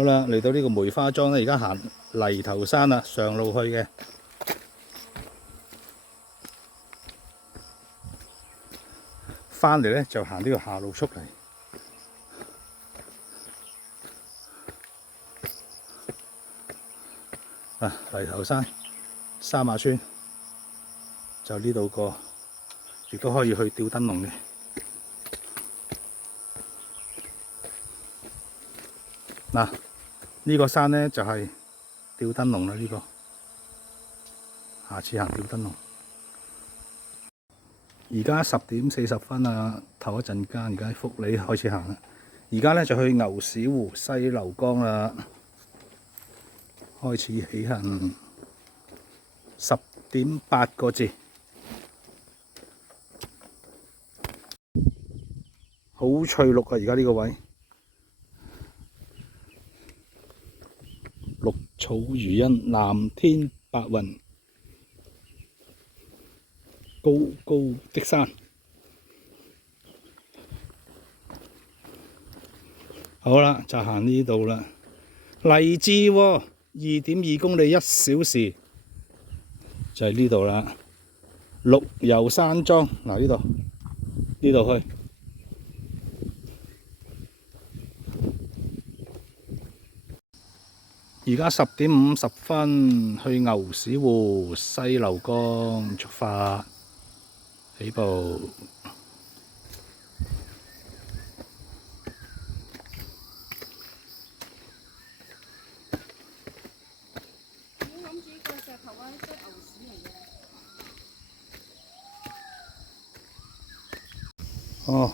好啦，嚟到呢個梅花莊咧，而家行泥頭山啦，上路去嘅。翻嚟咧就行呢個下路出嚟。泥頭山三馬村就呢度過，亦都可以去吊燈籠嘅。呢個山咧就係吊燈籠啦，呢個下次行吊燈籠。而家10:40啊，頭一陣間，而家喺福利開始行啦。而家咧就去牛屎湖西流江啦，開始起行10:08個字，好翠綠啊！而家呢個位，綠草如茵，藍天白雲，高高的山。好啦，就行呢度啦。荔枝喎，2.2公里1小時，就係呢度啦。綠油山莊嗱，呢度去。而家10:50去牛屎湖西流江出發，起步。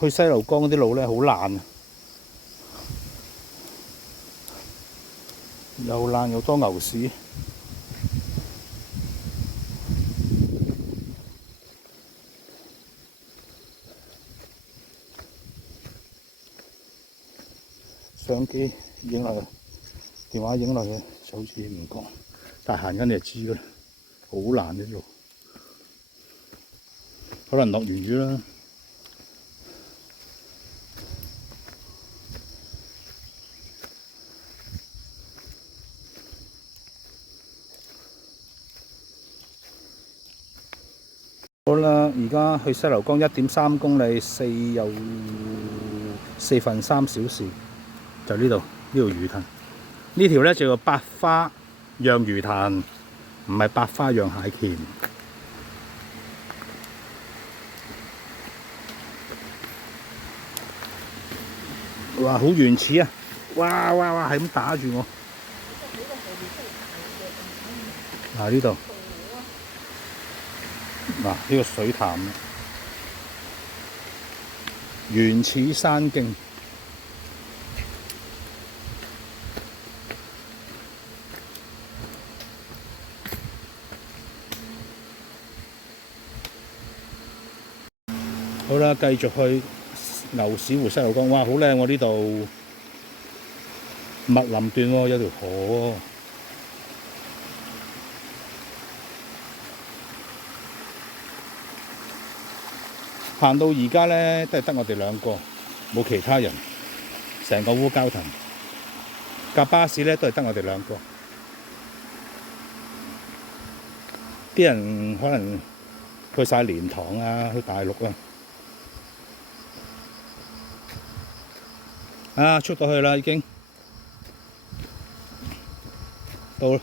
去西流江嗰啲路咧好爛啊，又爛又多牛屎。相機影落去，電話影落去就好似唔覺，但係行緊你就知㗎啦，好爛啲路，可能落完雨啦。好啦，而家去西流江1.3公里，4又4分3小時，就呢度魚塘。呢條咧叫做百花釀魚塘，唔係百花釀蟹鉗。哇，好原始啊！哇，係咁打住我。呢度。呢個水潭，原始山徑。好啦，繼續去牛屎湖西流江。哇，好靚喎！呢度密林段喎，有條河喎。行到而家咧，都係得我哋兩個，冇其他人，成個烏蛟騰。架巴士咧都係得我哋兩個，啲人可能去晒蓮塘啊，去大陸啊。出到去啦，已經到啦。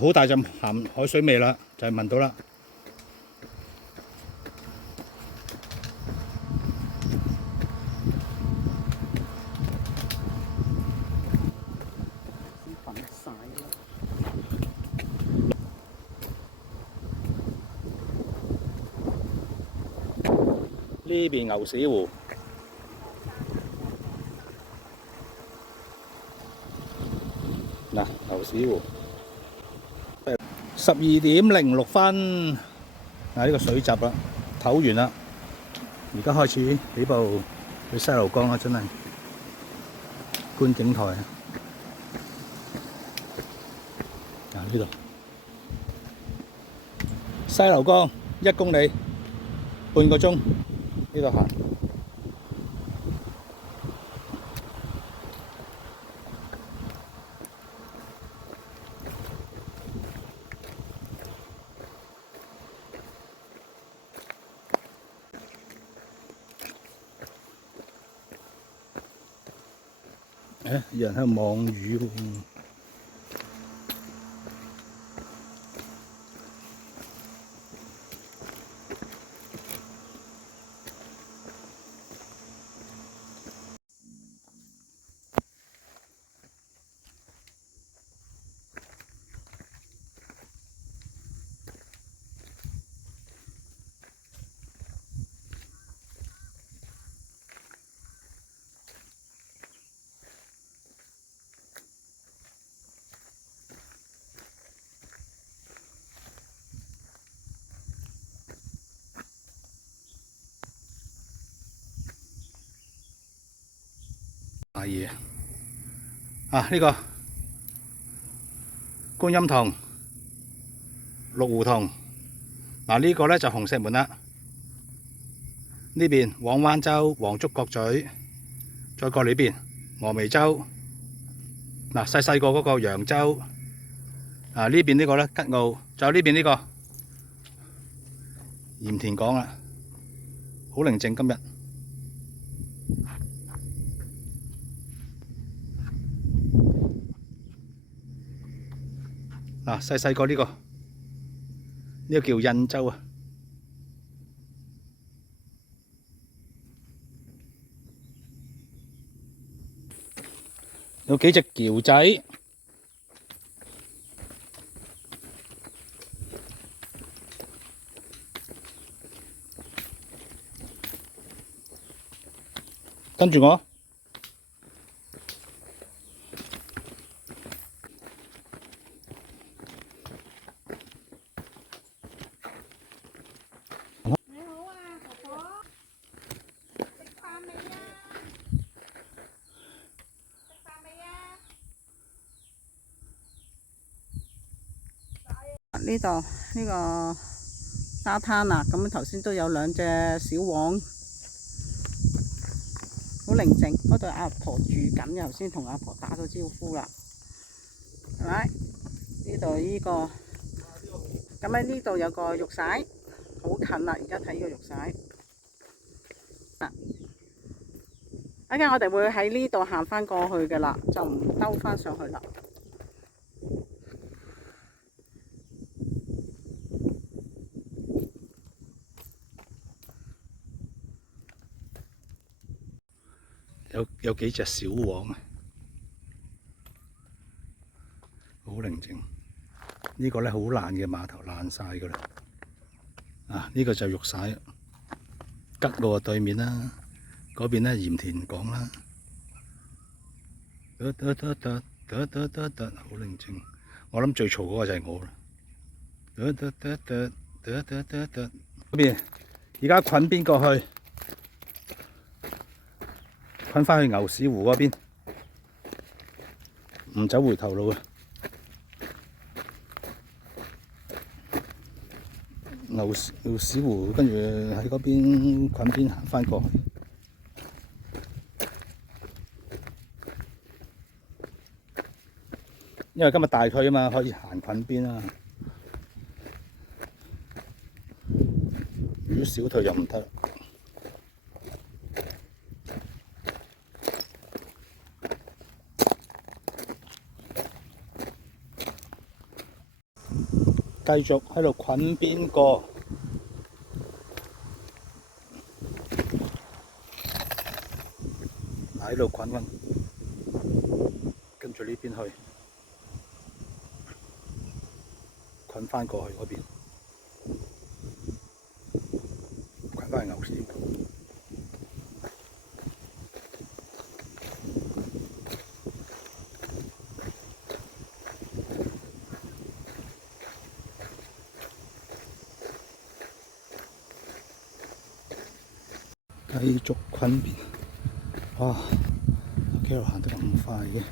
好大陣鹹海水味啦，就係聞到啦。呢邊牛屎湖。牛屎湖。12:06。呢個水閘啦，唞完啦，而家開始起步去西流江啦，真係觀景台啊！呢度西流江1公里，半個鐘呢度行。有人喺度望魚喎。買嘢啊！呢個觀音塘、綠湖塘嗱，呢個咧就紅石門啦。呢邊往灣洲、黃竹角咀，再過呢邊峨眉洲嗱，細細個嗰個揚州啊，呢邊呢個咧吉澳，仲有呢邊呢個鹽田港啦，好寧靜今日。嗱，細細個呢個叫印洲啊，有幾隻橋仔，跟住我。呢度呢個沙灘啊，咁頭先都有兩隻小黃，好寧靜。嗰度阿婆住緊，頭先同阿婆打咗招呼啦，係咪？呢度呢個，咁喺呢度有個玉璽，好近啦！而家睇呢個玉璽。一陣我哋會喺呢度行翻過去嘅啦，就唔兜翻上去啦。有幾隻小黃啊，好寧靜。呢個咧好爛嘅碼頭爛晒㗎啦。啊，呢個就玉璽，吉澳對面啦，嗰邊咧鹽田港啦。好寧靜。我諗最嘈嗰個就係我啦。嗰邊而家捆邊過去？返返去牛屎湖嗰邊，唔走回頭路啊！牛屎湖，跟住喺嗰邊捆邊行返過去。因為今日大區啊嘛，可以行捆邊啊。如果小腿就唔得。繼續喺度捆邊個，喺度捆，跟住呢邊去捆返過去嗰邊，捆返去牛屎湖。繼續捆邊，哇！Carol 行得咁快嘅，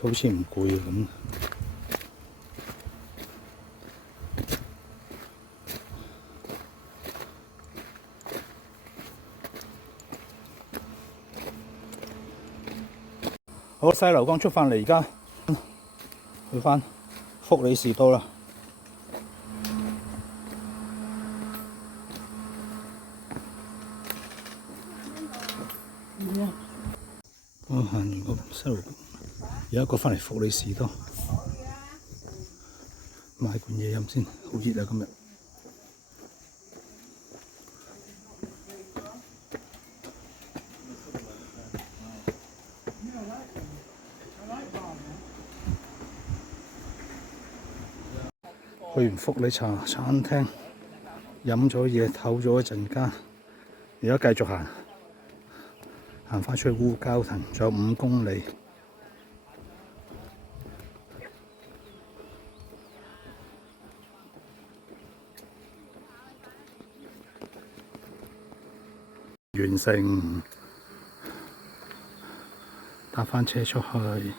佢好似唔攰咁。好，西流江出翻嚟，而家去翻福里士多啦。我行完個西流江，有一個翻嚟福里士多買罐嘢飲先，好熱啊今日。去完福利茶餐廳，飲咗嘢，唞咗一陣間，而家繼續行翻出去烏蛟騰，仲有5公里。完成，搭翻車出去。